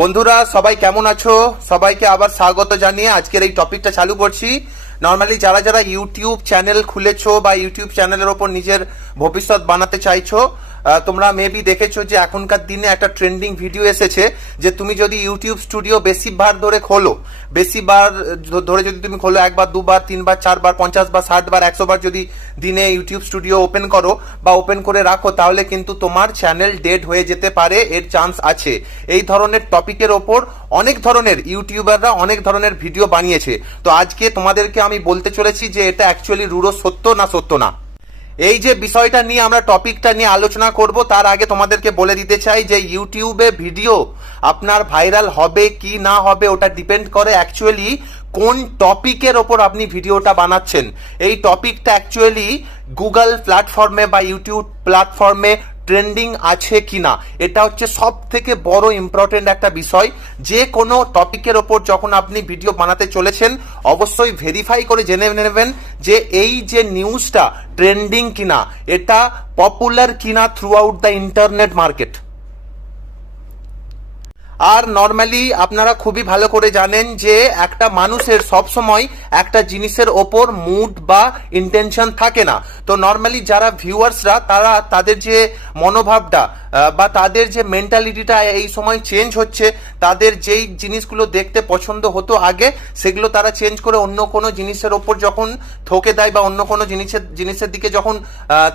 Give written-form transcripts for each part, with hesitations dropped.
বন্ধুরা সবাই কেমন আছো? সবাইকে আবার স্বাগত জানিয়ে আজকের এই টপিকটা চালু করছি। নর্মালি যারা যারা ইউটিউব চ্যানেল খুলেছো বা ইউটিউব চ্যানেলের ওপর নিজের ভবিষ্যৎ বানাতে চাইছো, তোমরা মেবি দেখেছো যে এখনকার দিনে একটা ট্রেন্ডিং ভিডিও এসেছে যে তুমি যদি ইউটিউব স্টুডিও বেশিবার ধরে খোলো, বেশিবার ধরে যদি তুমি খোলো, একবার দুবার তিনবার চারবার 50 বার 60 বার 100 বার যদি দিনে ইউটিউব স্টুডিও ওপেন করো বা ওপেন করে রাখো, তাহলে কিন্তু তোমার চ্যানেল ডেড হয়ে যেতে পারে, এর চান্স আছে। এই ধরনের টপিকের ওপর অনেক ধরনের ইউটিউবাররা অনেক ধরনের ভিডিও বানিয়েছে। তো আজকে তোমাদেরকে আমি বলতে চলেছি যে এটা অ্যাকচুয়ালি রূঢ় সত্য না সত্য না। এই যে বিষয়টা নিয়ে আমরা টপিকটা নিয়ে আলোচনা করব, তার আগে তোমাদেরকে বলে দিতে চাই যে ইউটিউবে ভিডিও আপনার ভাইরাল হবে কি না হবে ওটা ডিপেন্ড করে অ্যাকচুয়ালি কোন টপিকের ওপর আপনি ভিডিওটা বানাচ্ছেন। এই টপিকটা অ্যাকচুয়ালি গুগল প্ল্যাটফর্মে বা ইউটিউব প্ল্যাটফর্মে ট্রেন্ডিং আছে কিনা, এটা হচ্ছে সব থেকে বড় ইম্পর্টেন্ট একটা বিষয়। যে কোনো টপিকের ওপর যখন আপনি ভিডিও বানাতে চলেছেন, অবশ্যই ভেরিফাই করে জেনে নেবেন যে এই যে নিউজটা ট্রেন্ডিং কিনা, এটা পপুলার কিনা throughout the internet market. আর নর্মালি আপনারা খুবই ভালো করে জানেন যে একটা মানুষের সবসময় একটা জিনিসের ওপর মুড বা ইন্টেনশন থাকে না। তো নর্মালি যারা ভিউয়ার্সরা, তারা তাদের যে মনোভাবটা বা তাদের যে মেন্টালিটিটা এই সময় চেঞ্জ হচ্ছে, তাদের যেই জিনিসগুলো দেখতে পছন্দ হতো আগে, সেগুলো তারা চেঞ্জ করে অন্য কোনো জিনিসের ওপর যখন থকে দেয় বা অন্য কোনো জিনিসের দিকে যখন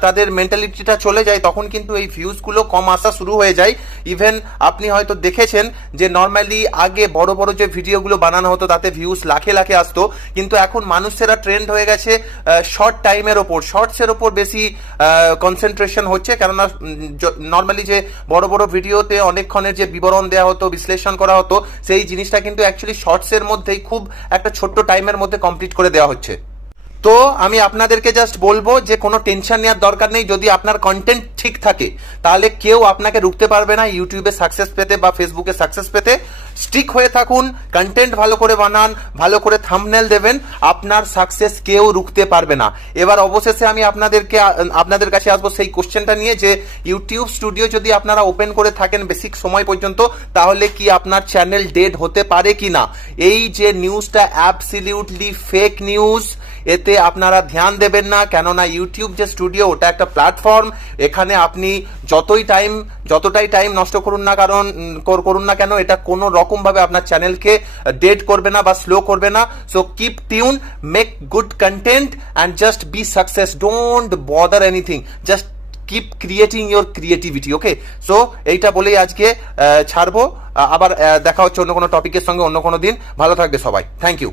তাদের মেন্টালিটিটা চলে যায়, তখন কিন্তু এই ভিউজগুলো কম আসা শুরু হয়ে যায়। ইভেন আপনি হয়তো দেখেছেন যে নর্মালি আগে বড় বড় যে ভিডিওগুলো বানানো হতো তাতে ভিউজ লাখে লাখে আসতো, কিন্তু এখন মানুষেরা ট্রেন্ড হয়ে গেছে শর্ট টাইমের ওপর, শর্টসের ওপর বেশি কনসেন্ট্রেশন হচ্ছে। কেননা নর্মালি যে বড় বড় ভিডিওতে অনেকক্ষণের যে বিবরণ দেওয়া হতো, বিশ্লেষণ করা হতো, সেই জিনিসটা কিন্তু অ্যাকচুয়ালি শর্টসের মধ্যেই খুব একটা ছোট্ট টাইমের মধ্যে কমপ্লিট করে দেওয়া হচ্ছে। তো আমি আপনাদেরকে জাস্ট বলবো যে কোনো টেনশন নেওয়ার দরকার নেই। যদি আপনার কন্টেন্ট ঠিক থাকে তাহলে কেউ আপনাকে রুখতে পারবে না ইউটিউবে সাকসেস পেতে বা ফেসবুকে সাকসেস পেতে। স্টিক হয়ে থাকুন, কন্টেন্ট ভালো করে বানান, ভালো করে থাম্বনেল দেবেন, আপনার সাকসেস কেউ রুখতে পারবে না। এবার অবশেষে আমি আপনাদের কাছে আসবো সেই কোশ্চেনটা নিয়ে যে ইউটিউব স্টুডিও যদি আপনারা ওপেন করে থাকেন বেসিক সময় পর্যন্ত, তাহলে কি আপনার চ্যানেল ডেড হতে পারে কি না। এই যে নিউজটা অ্যাবসলিউটলি ফেক নিউজ, এতে আপনারা ধ্যান দেবেন না। কেননা ইউটিউব যে স্টুডিও, ওটা একটা প্ল্যাটফর্ম। এখানে আপনি যতটাই টাইম নষ্ট করুন না কেন, এটা কোনো রকম ভাবে আপনার চ্যানেলকে ডেড করবে না বা স্লো করবে না। So keep tune, make good content and just be success, don't bother anything, just keep creating your creativity. Okay, so এইটা বলেই আজকে ছাড়বো। আবার দেখা হচ্ছে অন্য কোনো টপিকের সঙ্গে অন্য কোনো দিন। ভালো থাকবে সবাই, থ্যাংক ইউ।